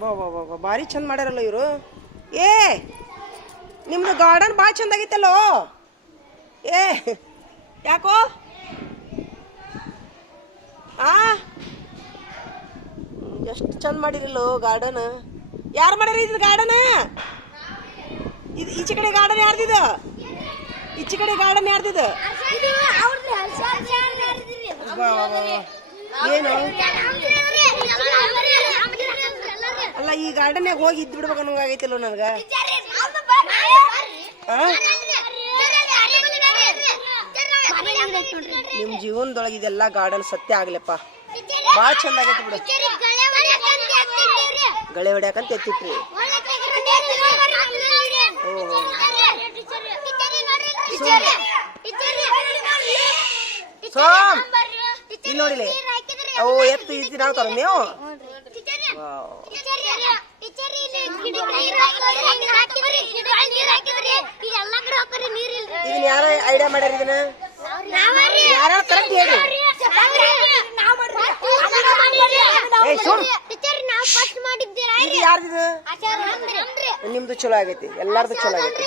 ಬಾ ಬಾ ಬಾ ಬಾ ಭಾರಿ ಚಂದ ಮಾಡ್ಯಾರಲ್ಲ ಇವರು. ಏ ನಿಮ್ದು ಗಾರ್ಡನ್ ಭಾಳ ಚಂದ ಆಗೈತಲ್ಲೋ. ಏ ಯಾಕೋ ಎಷ್ಟು ಚಂದ ಮಾಡಿರಲ್ಲೋ ಗಾರ್ಡನ್. ಯಾರು ಮಾಡ್ಯಾರ ಇದು ಗಾರ್ಡನ್? ಇದು ಈಚೆ ಕಡೆ ಗಾರ್ಡನ್ ಯಾರ್ದಿದು? ಈಚೆ ಕಡೆ ಗಾರ್ಡನ್ ಯಾರ್ದಿದು? ಏನು ಅಲ್ಲ ಈ ಗಾರ್ಡನ್ಯಾಗ ಹೋಗಿ ಇದ್ದು ಬಿಡ್ಬೇಕು ಅನ್ನೋ ಆಗೈತಿಲ್ಲೋ ನನಗೆ. ನಿಮ್ಮ ಜೀವನದೊಳಗೆ ಇದೆಲ್ಲ ಗಾರ್ಡನ್ ಸತ್ಯ ಆಗ್ಲಪ್ಪ. ಭಾಳ ಚಂದ ಆಗೈತಿ ಬಿಡು. ಗಳೆ ಹೊಡ್ಯಾಕಂತ ಎತ್ತಿಟ್ರಿ. ಸೋಮ್ ಇಲ್ಲಿ ನೋಡಿಲಿ ಅವು ಎತ್ತು ಇದ್ದು ನಾವು ತರ ನೀವು ಇದನ್ನ ಯಾರು ಐಡಿಯಾ ಮಾಡ್ಯಾರ? ಇದನ್ನ ಯಾರು ಕರೆಕ್ಟ್ ಹೇಳಿ. ಇದು ಯಾರ್ದಿದು? ನಿಮ್ದು ಚಲೋ ಆಗೈತಿ, ಎಲ್ಲಾರ್ದು ಚಲೋ ಆಗೈತಿ.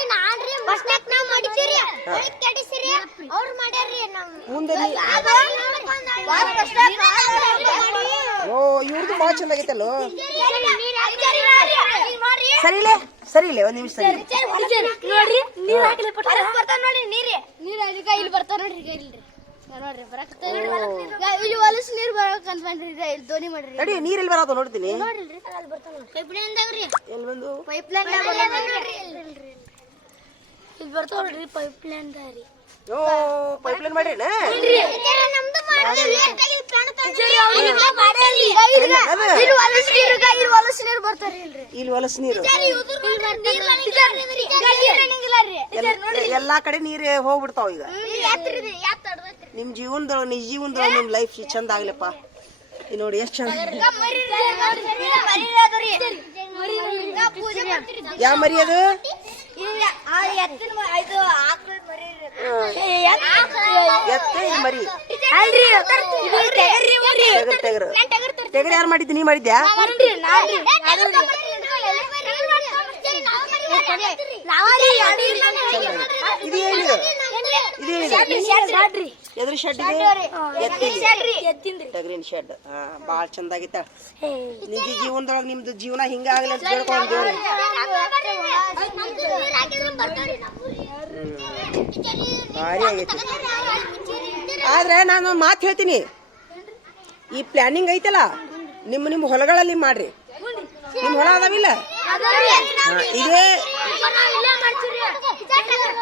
ಮುಂದೆ ಓ ಇವ್ರದ್ದು ಭಾಳ ಚಂದ ಆಗೈತಲ್ಲೋ. ಸರಿಲೇ ಸರಿಲೇ ಒಂದ್ ನಿಮಿಷ ಸರಿ. ನಡಿ ನೀರಲ್ಲಿ ಬರೋದು ನೋಡ್ತೀನಿ. ಎಲ್ಲಿ ಬಂದು ಓ ಪೈಪ್ಲೈನ್ ಮಾಡ್ರಿ. ಇಲ್ಲಿ ಹೊಲಸು ನೀರು ಎಲ್ಲಾ ಕಡೆ ನೀರ್ ಹೋಗ್ಬಿಡ್ತಾವ. ಈಗ ನಿಮ್ ಜೀವನದೊಳಗ ನಿಜ ಜೀವನದೊಳಗ ನಿಮ್ ಲೈಫ್ ಚಂದ ಆಗ್ಲಪ್ಪ. ಇಲ್ಲಿ ನೋಡಿ ಎಷ್ಟ್ ಚಂದ. ಯಾವ ಮರಿ ಅದು? ಎತ್ತ ಇದು ಮರಿ. ಟಗರು ಟಗರು ಯಾರು ಮಾಡಿದ್ದು? ನೀ ಮಾಡಿದ್ಯಾ? ಇದು ಏನಿದು? ಇದು ಏನಿದೆ? ಎದ್ರ ಶೆಡ್ ಇದೆ? ಟಗರಿನ ಶೆಡ್. ಬಾಳ ಚಂದ ಆಗಿತ್ತ. ನಿಜ ಜೀವನದೊಳಗ ನಿಮ್ದು ಜೀವನ ಹಿಂಗ ಆಗ್ಲಿ ಅಂತ ಕೇಳ್ಕೊಂಡು ಭಾರಿ ಆಗೈತಿ. ಆದ್ರೆ ನಾನು ಮಾತು ಹೇಳ್ತೀನಿ, ಈ ಪ್ಲಾನಿಂಗ್ ಐತಲ್ಲ ನಿಮ್ಮ ಹೊಲಗಳಲ್ಲಿ ಮಾಡ್ರಿ. ನಿಮ್ ಹೊಲ ಅದಾವಿಲ್ಲ? ಇದೇ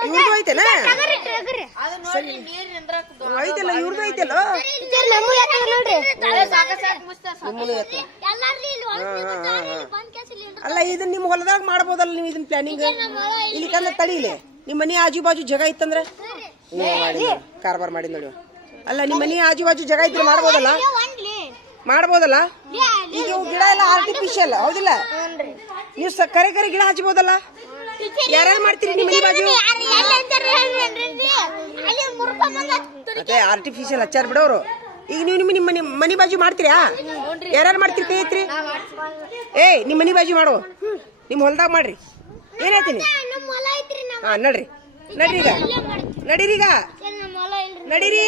ಇವ್ರದ್ದು ಐತೆನಾ? ಐತಲ್ಲ ಇವ್ರದ್ದು ಐತಲ್ಲ. ಅಲ್ಲ ಇದನ್ನ ನಿಮ್ ಹೊಲದಾಗ ಮಾಡ್ಬೋದಲ್ಲ ನೀವು ಇದನ್ನ ಪ್ಲಾನಿಂಗ್? ಇಲ್ಲಿ ತಂದ್ರೆ ತಡಿಲೆ. ನಿಮ್ಮ ಮನೆ ಆಜು ಬಾಜು ಜಾಗ ಇತ್ತಂದ್ರೆ ಕಾರ್ಬಾರ್ ಮಾಡಿ ನೋಡಿ. ಅಲ್ಲ ನಿಮ್ಮ ಮನೆ ಆಜು ಬಾಜು ಜಾಗ ಇದ್ರೆ ಮಾಡ್ಬೋದಲ್ಲ? ಮಾಡ್ಬೋದಲ್ಲ? ಈಗ ಗಿಡ ಎಲ್ಲ ಆರ್ಟಿಫಿಷಿಯಲ್ ಹೌದಿಲ್ಲ? ನೀವು ಕರೆ ಕರೆ ಗಿಡ ಹಚ್ಬೋದಲ್ಲ? ಯಾರ್ಯಾರು ಮಾಡ್ತೀರಿ ನಿಮ್ಮ ಮನೆ ಬಾಜು? ಅದೇ ಆರ್ಟಿಫಿಷಿಯಲ್ ಹಚ್ಚಾರ ಬಿಡೋರು. ಈಗ ನೀವು ನಿಮ್ಮ ಮನೆ ಬಾಜು ಮಾಡ್ತೀರಾ? ಯಾರ್ಯಾರು ಮಾಡ್ತೀರಿ? ಕೈ ಐತ್ರಿ. ಏಯ್ ನಿಮ್ಮ ಮನೆ ಬಾಜು ಮಾಡು, ನಿಮ್ಮ ಹೊಲ್ದಾಗ ಮಾಡ್ರಿ. ಏನ್ ಹೇಳ್ತೀನಿ? ಹಾ ನಡ್ರಿ ನಡ್ರಿ ಈಗ ನಡೀರಿ ಈಗ ನಡೀರಿ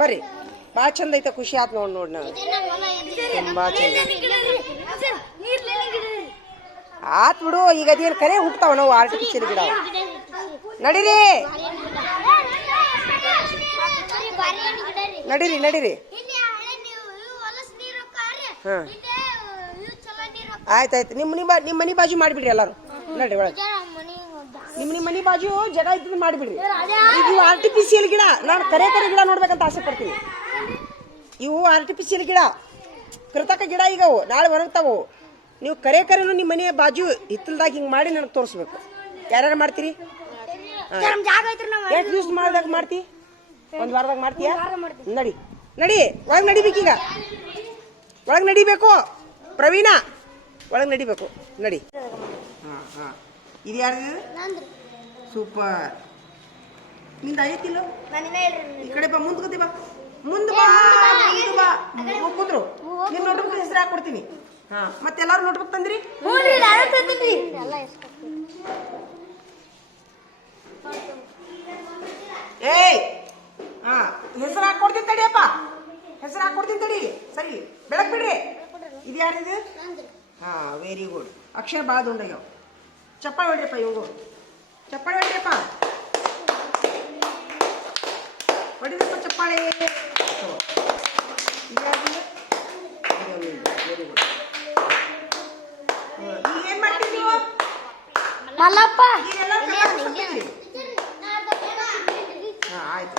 ಬರ್ರಿ. ಭಾಳ ಚಂದ ಐತ. ಖುಷಿ ಆತ್ ನೋಡ್ ನಾವು. ತುಂಬಾ ಚಂದ ಆತ್ ಬಿಡು. ಈಗ ಅದೇನು ಕರೆ ಹುಟ್ತಾವ ನಾವು ಆರ್ಟಿಫಿಷಿಯಲ್ ಗಿಡ. ನಡೀರಿ ನಡೀರಿ ನಡೀರಿ. ಹಾ ಆಯ್ತಾಯ್ತು. ನಿಮ್ಮ ಮನಿ ಬಾಜು ಮಾಡಿಬಿಡ್ರಿ ಎಲ್ಲಾರು. ನಡ್ರಿ ಒಳಗೆ. ನಿಮ್ಮ ಮನಿ ಬಾಜು ಜಾಗ ಇದ್ದು ಮಾಡಿಬಿಡ್ರಿ. ಇದು ಆರ್ಟಿಫಿಷಿಯಲ್ ಗಿಡ. ನಾನು ಕರೆ ಗಿಡ ನೋಡ್ಬೇಕಂತ ಆಸೆ ಪಡ್ತೀನಿ. ಇವು ಆರ್ಟಿಫಿಷಿಯಲ್ ಗಿಡ, ಕೃತಕ ಗಿಡ. ಈಗ ಅವು ನಾಳೆ ಹೊರಗ್ತಾವು. ನೀವು ಕರೆನು ನಿಮ್ಮ ಮನೆಯ ಬಾಜು ಹಿತ್ತಲ್ದಾಗ ಹಿಂಗೆ ಮಾಡಿ ನನಗೆ ತೋರಿಸ್ಬೇಕು. ಯಾರ್ಯಾರು ಮಾಡ್ತೀರಿ? ಎಷ್ಟು ದಿವ್ಸ ಮಾಡ್ದಾಗ ಮಾಡ್ತಿ? ಒಂದು ವಾರದಾಗ ಮಾಡ್ತೀಯಾ? ನಡಿ ನಡಿ ಒಳಗೆ ನಡಿಬೇಕೀಗ. ಒಳಗೆ ನಡಿಬೇಕು ಪ್ರವೀಣ, ಒಳಗೆ ನಡಿಬೇಕು. ನಡಿ. ಹಾಂ ಹಾಂ ಇದು ಯಾರು? ಸೂಪರ್. ನಿಂದ ಐತಿಲ್ಲ? ಈ ಕಡೆ ಬಾ, ಮುಂದೆ ಬಾ. ಮುಂದೆ ಬಾ ಕುಂದ್ರು. ನಿನ್ನ ನೋಡ್ಬೇಕು ಹೆಸರು ಹಾಕೊಡ್ತೀನಿ. ಹಾ ಮತ್ತೆಲ್ಲಾರು ನೋಟ್ಬುಕ್ ತಂದ್ರಿ? ಏಯ್ ಹಾ ಹೆಸರು ಹಾಕೊಡ್ತೀನಿ ತಡಿಯಪ್ಪ, ಹೆಸರು ಹಾಕೊಡ್ತೀನಿ ತಡಿ. ಸರಿ ಬೆಳಕ್ ಬಿಡ್ರಿ. ಇದು ಯಾರಿದು? ಹಾ ವೆರಿ ಗುಡ್. ಅಕ್ಷರ ಭಾಳ ದುಂಡಾಗ್ಯಾವ. ಚಪ್ಪಾಳೆ ಹೊಡ್ರಿಪ್ಪ ಇವು, ಚಪ್ಪಾಳೆ ಹೊಡ್ರಿಪ್ಪ, ಹೊಡಿದಪ್ಪ ಚಪ್ಪಾಳೆ. Very good. ಈಗ ಏನ್ ಮಾಡ್ತೀವಿ ನೀವು? ಮಲ್ಲಪ್ಪ ಹಾ ಆಯ್ತು.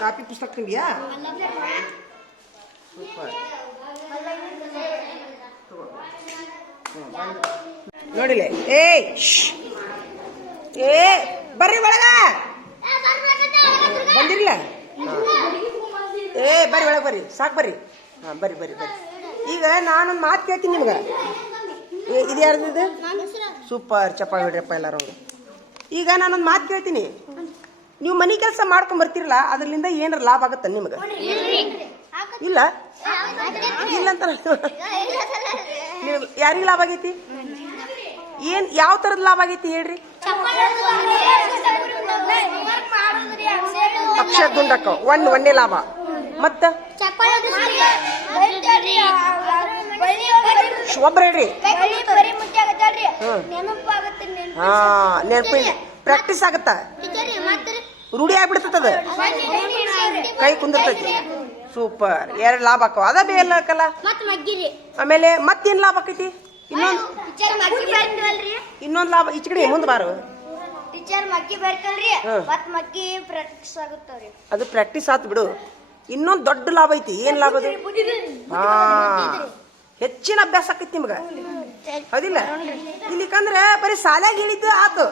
ಕಾಪಿ ಪುಸ್ತಕ ತುಂಬಿಯಾ? ಸೂಪರ್. ನೋಡಿಲೆ. ಏ ಬರ್ರಿ ಒಳಗ ಬಂದಿರಲ್ಲ. ಬರ್ರಿ ಒಳಗೆ ಬರ್ರಿ, ಸಾಕು ಬರ್ರಿ. ಹಾ ಬರ್ರಿ ಬರ್ರಿ ಬರ್ರಿ. ಈಗ ನಾನೊಂದು ಮಾತು ಕೇಳ್ತೀನಿ ನಿಮ್ಗೆ. ಇದು ಯಾರ್ದು? ಸೂಪರ್, ಚಪ್ಪಾಳೆ ಹೊಡ್ರಪ್ಪ ಎಲ್ಲರೂ. ಈಗ ನಾನೊಂದು ಮಾತು ಕೇಳ್ತೀನಿ. ನೀವು ಮನೆ ಕೆಲಸ ಮಾಡ್ಕೊಂಡ್ ಬರ್ತಿರಲ್ಲ, ಅದರಿಂದ ಏನಾರ ಲಾಭ ಆಗತ್ತ ನಿಮ್ಗೆ? ಇಲ್ಲ ಇಲ್ಲ ಅಂತ ಯಾರಿಗೆ ಲಾಭ ಆಗೈತಿ? ಏನ್ ಯಾವ ತರದ ಲಾಭ ಆಗೈತಿ ಹೇಳ್ರಿ? ಅಕ್ಷರ ದುಂಡಕ್ಕ ಒಂದೇ ಲಾಭ. ಮತ್ತ ಒಬ್ರ ಹೇಳ್ರಿ. ಹಾ ನೆನಪು ಪ್ರಾಕ್ಟೀಸ್ ಆಗತ್ತ, ರೂಢಿ ಆಗ್ಬಿಡ್ತದ, ಕೈ ಕುಂದಿರ್ತೈತಿ. ಸೂಪರ್. 2 ಲಾಭ ಆಕವ. ಅದ ಬೇಕಲ್ಲ. ಆಮೇಲೆ ಮತ್ತೇನ್ ಲಾಭ ಆಕೈತಿ? ಇನ್ನೊಂದ್ ಲಾಭ ಈಚ ಕಡೆ ಮುಂದ್ ಬಾರು. ಅದು ಪ್ರಾಕ್ಟೀಸ್ ಆತ್ ಬಿಡು. ಇನ್ನೊಂದ್ ದೊಡ್ಡ ಲಾಭ ಐತಿ. ಏನ್ ಲಾಭ ಅದು? ಹಾ ಹೆಚ್ಚಿನ ಅಭ್ಯಾಸ ಆಕೈತಿ ನಿಮ್ಗ, ಹೌದಿಲ್ಲ? ಇಲ್ಲಿಕಂದ್ರ ಬರೀ ಶಾಲ್ಯಾಗ ಹೇಳಿದ್ದ ಆತು,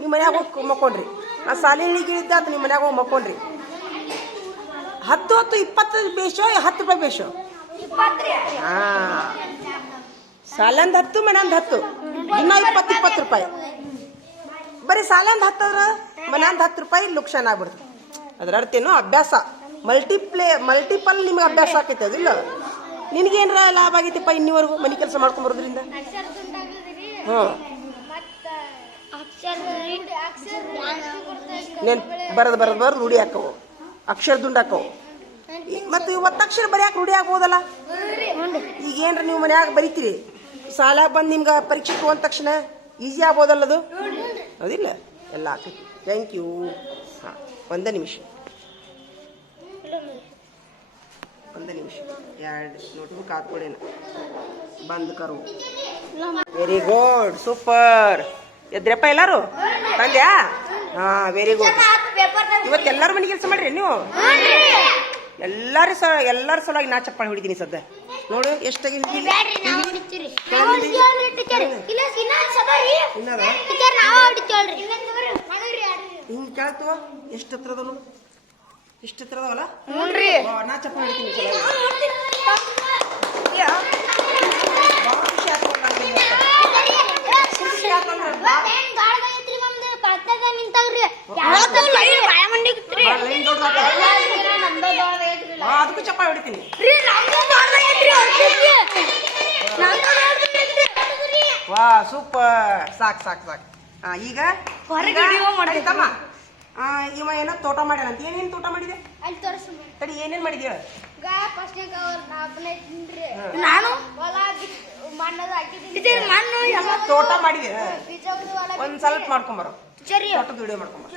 ನಿಮ್ ಮನ್ಯಾಗ ಹೋಗಿ ಮಕ್ಕೊಂಡ್ರಿ. ಆ ಶಾಲೆ ಹೇಳಿದ್ದ ಆತು, ನಿಮ್ ಮನ್ಯಾಗ ಹೋಗಿ ಮಕ್ಕೊಂಡ್ರಿ. 10 20 ಬೇಷೋ, 10 ರೂಪಾಯಿ ಬೇಷೋ? ಹಾ ಸಾಲಂದ್ 10 ಮನಂದ್ 10, ಇನ್ನ 20 ರೂಪಾಯಿ. ಬರೀ ಸಾಲಂದ್ 10 ಮನಂದ್ 10 ರೂಪಾಯಿ ಲುಕ್ಷನ್ ಆಗ್ಬಿಡ್ತು. ಅದ್ರ ಅರ್ಥೇನು? ಅಭ್ಯಾಸ ಮಲ್ಟಿಪಲ್ ನಿಮ್ಗೆ ಅಭ್ಯಾಸ ಆಕೈತೆ. ಅದಿಲ್ಲ ನಿನಗೇನ್ರ ಲಾಭ ಆಗೈತಿಪ್ಪ ಇನ್ನಿವರೆಗೂ ಮನೆ ಕೆಲಸ ಮಾಡ್ಕೊಂಡ್ ಬರೋದ್ರಿಂದ? ಬರದ್ ರೂಢಿ ಹಾಕವು, ಅಕ್ಷರ ದುಂಡ್ ಹಾಕವು. ಮತ್ತು ಒತ್ತಕ್ಷರ ಬರೆಯಾಕ ರೂಢಿ ಆಗ್ಬೋದಲ್ಲ? ಈಗ ಏನ್ರ ನೀವು ಮನ್ಯಾಗ ಬರೀತೀರಿ, ಸಾಲ ಬಂದು ನಿಮ್ಗೆ ಪರೀಕ್ಷೆ ತಗೊಂಡ ತಕ್ಷಣ ಈಸಿ ಆಗ್ಬೋದಲ್ಲದು? ಹೌದಿಲ್ಲ? ಎಲ್ಲ ಆಕೈತಿ. Thank you. ಹಾಂ ಒಂದೇ ನಿಮಿಷ 2 ನೋಟ್ಬುಕ್ ಹಾಕೊಡೇನ ಬಂದ್ ಕರು. Very good, super. ಎದ್ರಪ್ಪ ಎಲ್ಲಾರು? ಬಂದ್ಯಾ? ಹಾ ವೆರಿ ಗುಡ್. ಇವತ್ತೆಲ್ಲಾರು ಮನೆ ಕೆಲಸ ಮಾಡ್ರಿ ನೀವು? ಎಲ್ಲಾರ ಸಲುವಾಗಿ ನಾ ಚಪ್ಪಾಳೆ ಹೊಡಿತೀನಿ ಸದ್ದ. ನೋಡು ಎಷ್ಟು ಹಿಂಗ್ ಕೇಳ್ತವ. ಎಷ್ಟು ಹತ್ರ ಅದ? ಇಷ್ಟ ಹತ್ರ ಅದಾವಲ್ಲ? ನಾ ಚಪ್ಪಾಳೆ ಹೊಡಿತೀನಿ. ಅದಕ್ಕೂ ಚಪ್ಪಾಳೆ ಹೊಡಿತೀನಿ. ವಾ ಸೂಪರ್. ಸಾಕ್ ಸಾಕ್ ಸಾಕ್. ಈಗ ಇವ ಏನೋ ತೋಟ ಮಾಡ್ಯಾನಂತ. ಏನೇನ್ ತೋಟ ಮಾಡಿದೆ? ತಡಿ, ಏನೇನ್ ಮಾಡಿದ್ಯ? ತೋಟ ಮಾಡಿದೆ. ಒಂದ್ ಸ್ವಲ್ಪ ಮಾಡ್ಕೊಂಬರೋ, ತೋಟದ ವಿಡಿಯೋ ಮಾಡ್ಕೊಂಬರೋ.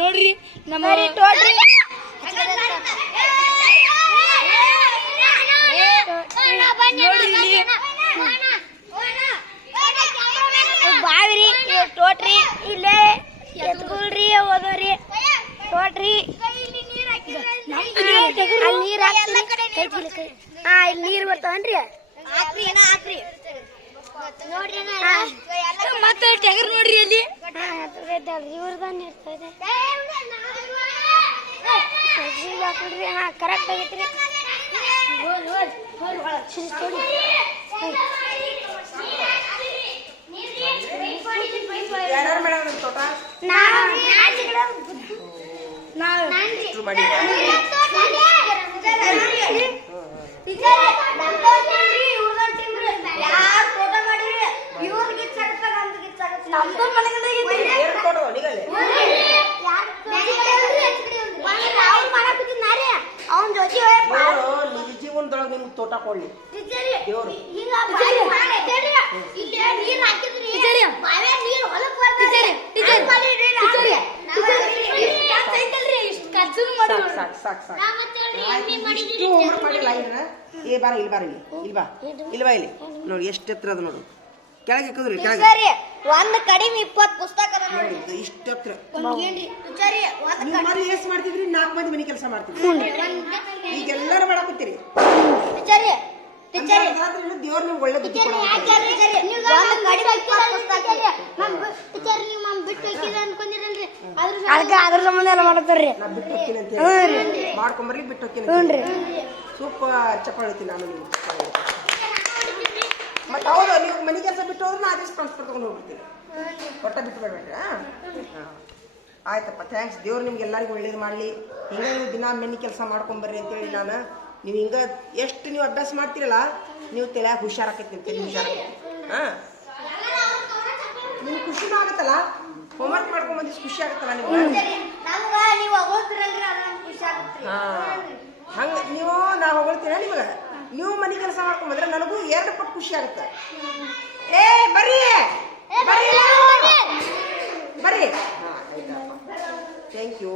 ನೋಡ್ರಿ ನಮ್ಮ ತೋಟ್ರಿ ಬಾವಿರಿ ತೋಟ್ರಿ. ಇಲ್ಲೇ ಎತ್ಕೊಳ್ರಿ ಓದೋರಿ ತೋಟ್ರಿ. ಇಲ್ಲಿ ನೀರ್ ಬರ್ತಾವನ್ರಿ. ಮತ್ತೆ ಟಗರ್ ನೋಡ್ರಿ ಅಲ್ಲಿ ಇವ್ರದಾನ ಇರ್ತದೆ. ಕರೆಕ್ಟ್ ಆಗೈತ್ರಿ. ಯಾರು ತೋಟ ನಾವು ಇಷ್ಟ್ರು ಮಾಡಿದ್ರಾ? ಎರಡು ತೋಟ ನಿಗಲ್ಲಿ ಅವನ್ ಜೊತೆ ನಿಜ ಜೀವನದೊಳಗೆ ನಿಮ್ಗೆ ತೋಟ ಕೊಡ್ಲಿ ದೇವ್ರು. ಸಾಕು ಇಷ್ಟು ಹೋಮ್ವರ್ಕ್ ಮಾಡಿಲ್ಲ ಇನ್ನ ಏ ಬಾರ ಇಲ್ಲಿ ಬಾರ ಇಲ್ಲಿ ಬಾ ಇಲ್ಲಿ ನೋಡಿ ಎಷ್ಟು ಎತ್ತರ ಅದ ನೋಡು ಕೆಳಗೆ ಇಕ್ಕದ್ರಿ ಕೆಳಗೆ ಒಂದ್ ಕಡಿಮೆ 20 ಪುಸ್ತಕ ನೋಡಿ ಇಷ್ಟು ಎತ್ತರ ನೀವು ಮೊದಲು ಎಷ್ಟು ಮಾಡ್ತಿದ್ರಿ 4 ಮಂದಿ ಮನೆ ಕೆಲಸ ಮಾಡ್ತಿದ್ರಿ ಈಗ ಎಲ್ಲರೂ ಮಾಡಕತ್ತೀರಿ ದೇವ್ರು ನಿಮ್ಗೆ ಒಳ್ಳೆ ಬುದ್ಧಿ ಅದ್ರ ಸಂಬಂಧ ಎಲ್ಲ ಮಾಡ್ತಾರ್ರಿ ನಾ ಬಿಟ್ಟು ಹೋಗ್ತೀನಿ ಅಂತ ಹೇಳಿ ಮಾಡ್ಕೊಂಬರ್ಲಿ ಬಿಟ್ಟು ಹೋಗ್ತೀನಿ ಸೂಪರ್ ಚಪ್ಪಾಳೆ ಹೊಡಿತೀನಿ ನಾನು ನೀವು ಮತ್ತೆ ಹೌದು ನೀವು ಮನೆ ಕೆಲಸ ಬಿಟ್ಟು ಹೋದ್ರೆ ನಾ ಅದೇ ಟ್ರಾನ್ಸ್ಫರ್ ತಗೊಂಡು ಹೋಗ್ಬಿಡ್ತೀನಿ ಒಟ್ಟ ಬಿಟ್ಟು ಬಿಡ್ಬೇಡ್ರಿ ಆಯ್ತಪ್ಪ ಥ್ಯಾಂಕ್ಸ್ ದೇವ್ರು ನಿಮ್ಗೆ ಎಲ್ಲರಿಗೂ ಒಳ್ಳೇದು ಮಾಡಲಿ ಹಿಂಗೆ ನೀವು ದಿನ ಮನೆ ಕೆಲಸ ಮಾಡ್ಕೊಂಬರ್ರಿ ಅಂತೇಳಿ ನಾನು ನೀವು ಹಿಂಗೆ ಎಷ್ಟು ನೀವು ಅಭ್ಯಾಸ ಮಾಡ್ತೀರಲ್ಲ ನೀವು ತಲೆಯಾಗ ಹುಷಾರಾಕೈತಿ ನಿಮ್ಮ ತಲೆ ಹುಷಾರಾಕೈತಿ ಹಾಂ ನಿಮ್ಗೆ ಖುಷಿನೂ ಆಗುತ್ತಲ್ಲ ಹೋಮ್ವರ್ಕ್ ಮಾಡ್ಕೊಂಡ್ ಬಂದಿಷ್ಟು ಖುಷಿ ಆಗುತ್ತಲ್ಲ ನಿಮ್ಗೆ ಹಾಂ ಹಂಗೆ ನೀವು ನಾ ಹೊಗಳ್ತೀನ ನಿಮಗೆ ನೀವು ಮನೆ ಕೆಲಸ ಮಾಡ್ಕೊಂಬಂದ್ರೆ ನನಗೂ 2 ಪಟ್ಟು ಖುಷಿ ಆಗುತ್ತೆ ಏ ಬರ್ರಿ ಬರ್ರಿ ಬರ್ರಿ ಹಾಂ ಆಯ್ತಪ್ಪ ಥ್ಯಾಂಕ್ ಯು